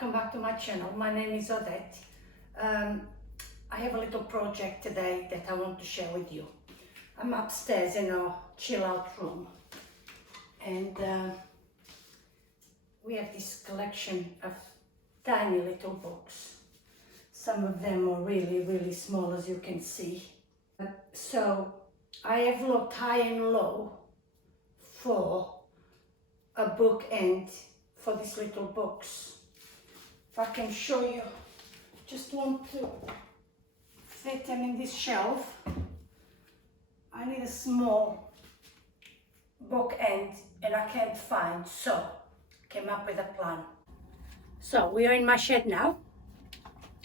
welcome back to my channel. My name is Odette. I have a little project today that I want to share with you. I'm upstairs in our chill out room, and we have this collection of tiny little books. Some of them are really small, as you can see. So I have looked high and low for a bookend for these little books. If I can show you, just want to fit them in this shelf. I need a small bookend and I can't find, so came up with a plan. So we are in my shed now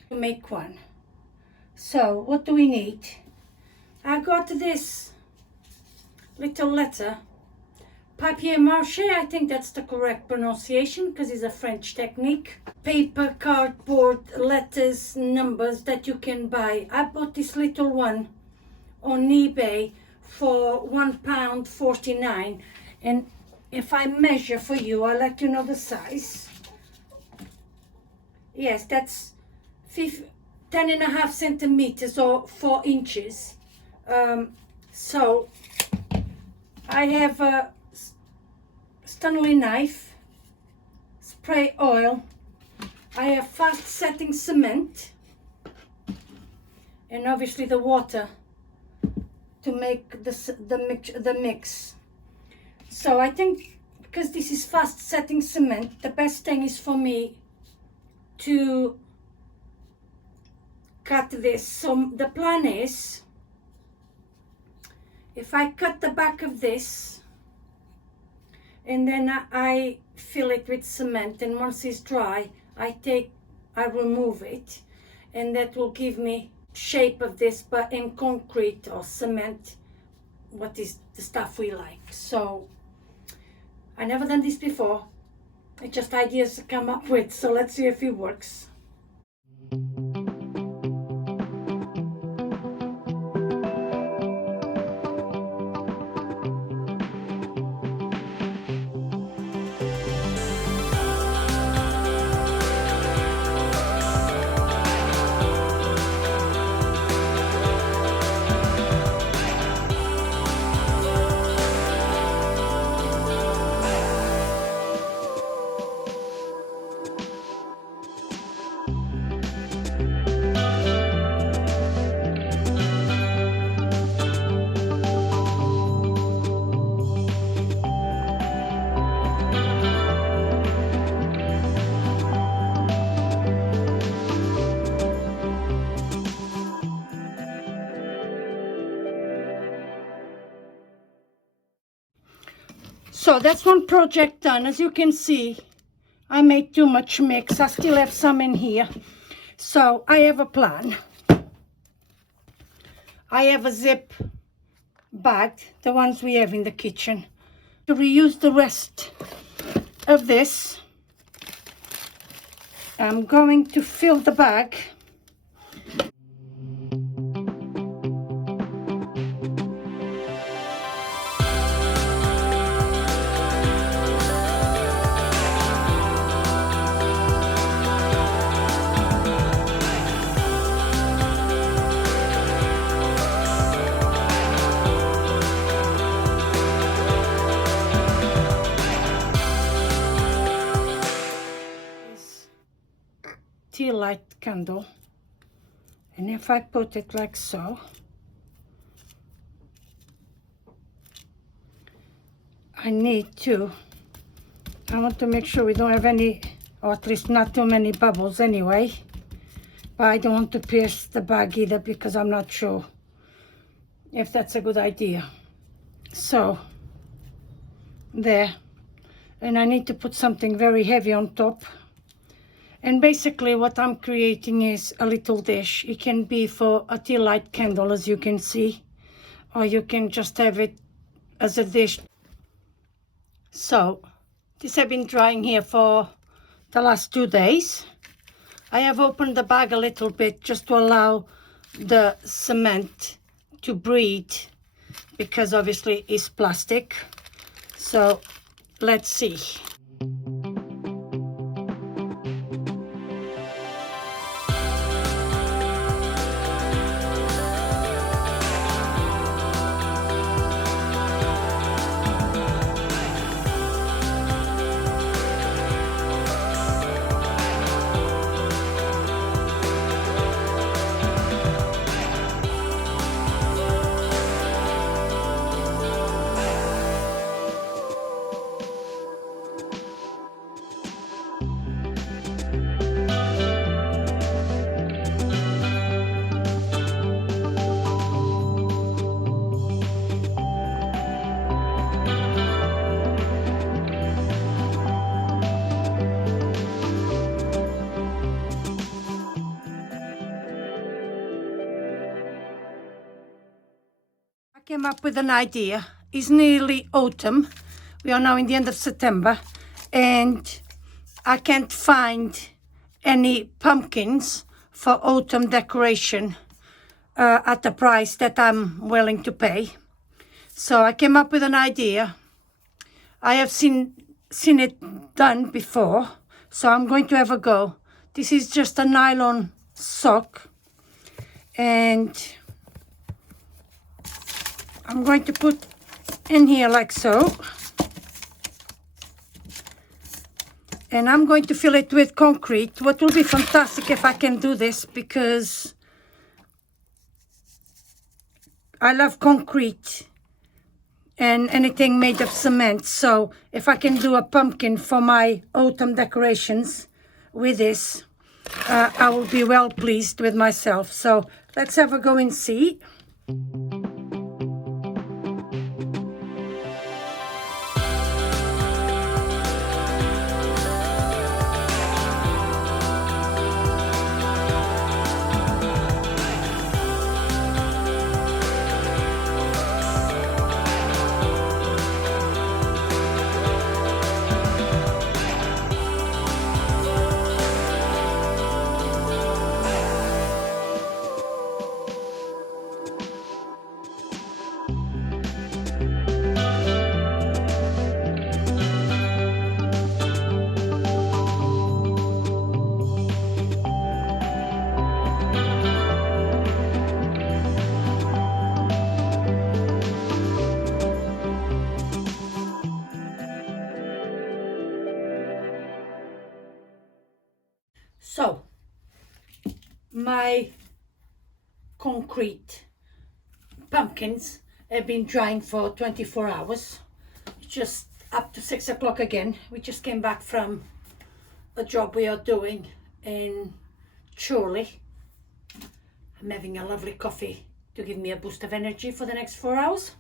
to make one. So what do we need? I got this little letter, papier mâché, I think that's the correct pronunciation because it's a French technique. Paper, cardboard, letters, numbers that you can buy. I bought this little one on eBay for £1.49, and if I measure for you, I'll let you know the size. Yes, that's 10.5 centimeters or 4 inches. So I have a Stanley knife, spray oil, I have fast setting cement, and obviously the water to make the mix. So I think because this is fast setting cement, the best thing is for me to cut this. So the plan is, if I cut the back of this and then I fill it with cement, and once it's dry I remove it, and that will give me shape of this, but in concrete or cement, what is the stuff we like. So I never done this before, it's just ideas to come up with, so let's see if it works. So that's one project done. As you can see, I made too much mix. I still have some in here. So I have a plan. I have a zip bag, the ones we have in the kitchen. To reuse the rest of this, I'm going to fill the bag . Tea light candle, and if I put it like so, I want to make sure we don't have any, or at least not too many bubbles anyway, but I don't want to pierce the bag either because I'm not sure if that's a good idea. So there, and I need to put something very heavy on top. And basically what I'm creating is a little dish. It can be for a tea light candle, as you can see, or you can just have it as a dish. So this has been drying here for the last 2 days. I have opened the bag a little bit just to allow the cement to breathe, because obviously it's plastic. So let's see. came up with an idea. It's nearly autumn. We are now in the end of September, and I can't find any pumpkins for autumn decoration at the price that I'm willing to pay. So I came up with an idea. I have seen it done before, so I'm going to have a go. This is just a nylon sock, and I'm going to put in here like so, and I'm going to fill it with concrete. What will be fantastic if I can do this, because I love concrete and anything made of cement. So if I can do a pumpkin for my autumn decorations with this, I will be well pleased with myself. So let's have a go and see. So my concrete pumpkins have been drying for 24 hours, just up to 6 o'clock again. We just came back from a job we are doing in Chorley. I'm having a lovely coffee to give me a boost of energy for the next 4 hours.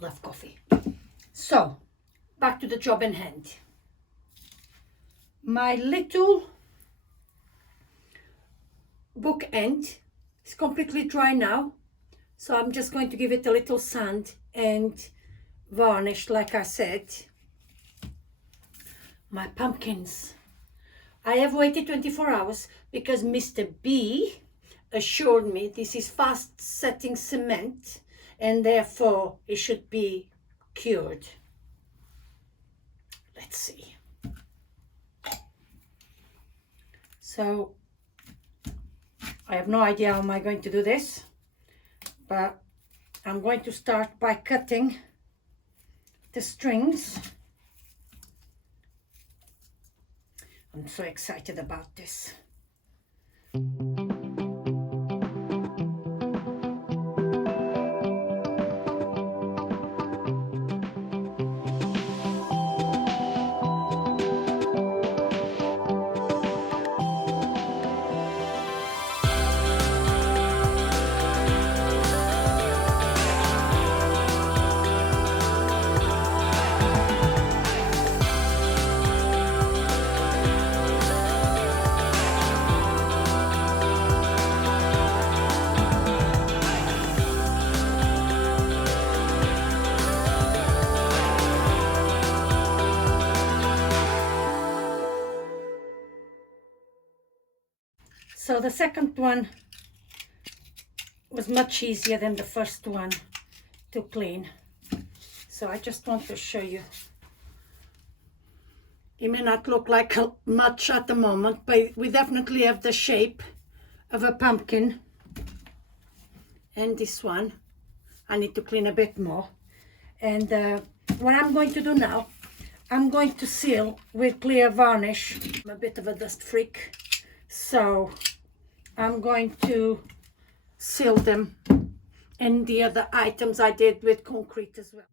Love coffee. So back to the job in hand. My little bookend is completely dry now, so I'm just going to give it a little sand and varnish, like I said. My pumpkins, I have waited 24 hours because Mr. B assured me this is fast setting cement and therefore it should be cured. Let's see. So I have no idea how am I going to do this, but I'm going to start by cutting the strings. I'm so excited about this. So the second one was much easier than the first one to clean. So I just want to show you. It may not look like much at the moment, but we definitely have the shape of a pumpkin. And this one, I need to clean a bit more. And what I'm going to do now, I'm going to seal with clear varnish. I'm a bit of a dust freak, so I'm going to seal them, and the other items I did with concrete as well.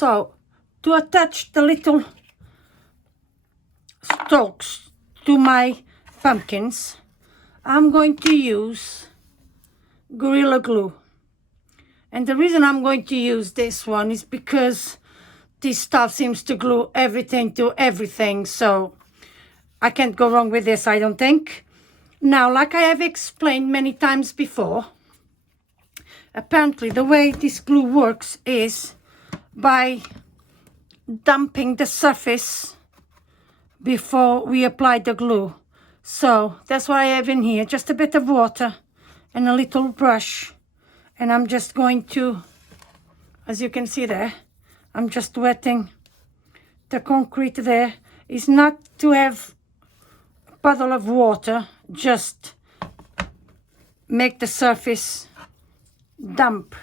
So to attach the little stalks to my pumpkins, I'm going to use Gorilla Glue. And the reason I'm going to use this one is because this stuff seems to glue everything to everything, so I can't go wrong with this, I don't think. Now, like I have explained many times before, apparently the way this glue works is by damping the surface before we apply the glue. So that's what I have in here, just a bit of water and a little brush. And I'm just going to, as you can see there, I'm just wetting the concrete there. It's not to have a puddle of water, just make the surface damp.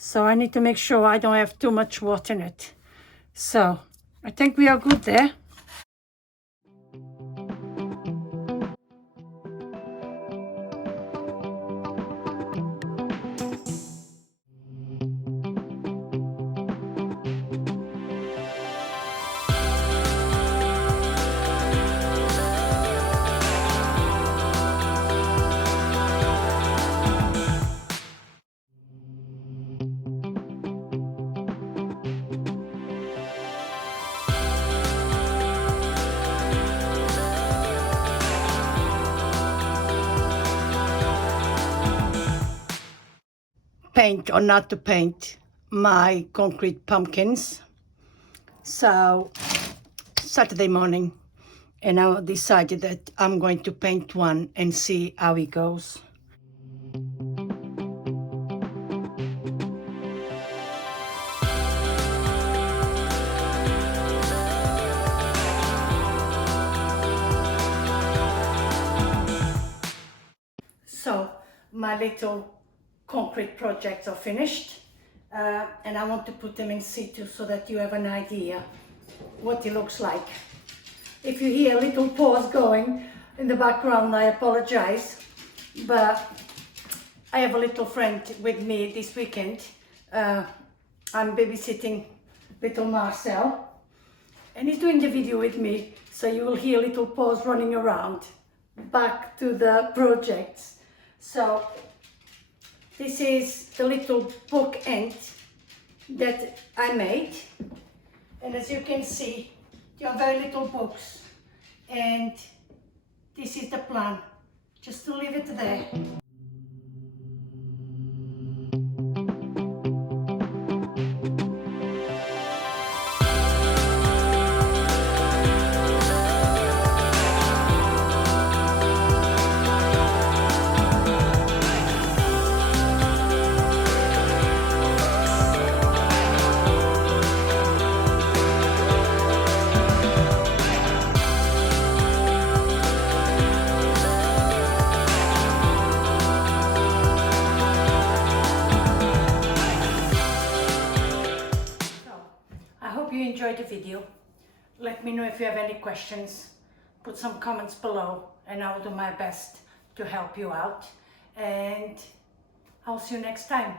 So I need to make sure I don't have too much water in it. So I think we are good there. Paint or not to paint my concrete pumpkins. So Saturday morning, and I decided that I'm going to paint one and see how it goes. So my little concrete projects are finished, and I want to put them in situ so that you have an idea what it looks like. If you hear a little pause going in the background, I apologize, but I have a little friend with me this weekend. I'm babysitting little Marcel, and he's doing the video with me, so you will hear little paws running around back to the projects. So this is the little bookend that I made, and as you can see, they are very little books, and this is the plan, just to leave it there. I hope you enjoyed the video. Let me know if you have any questions. Put some comments below and I'll do my best to help you out. And I'll see you next time.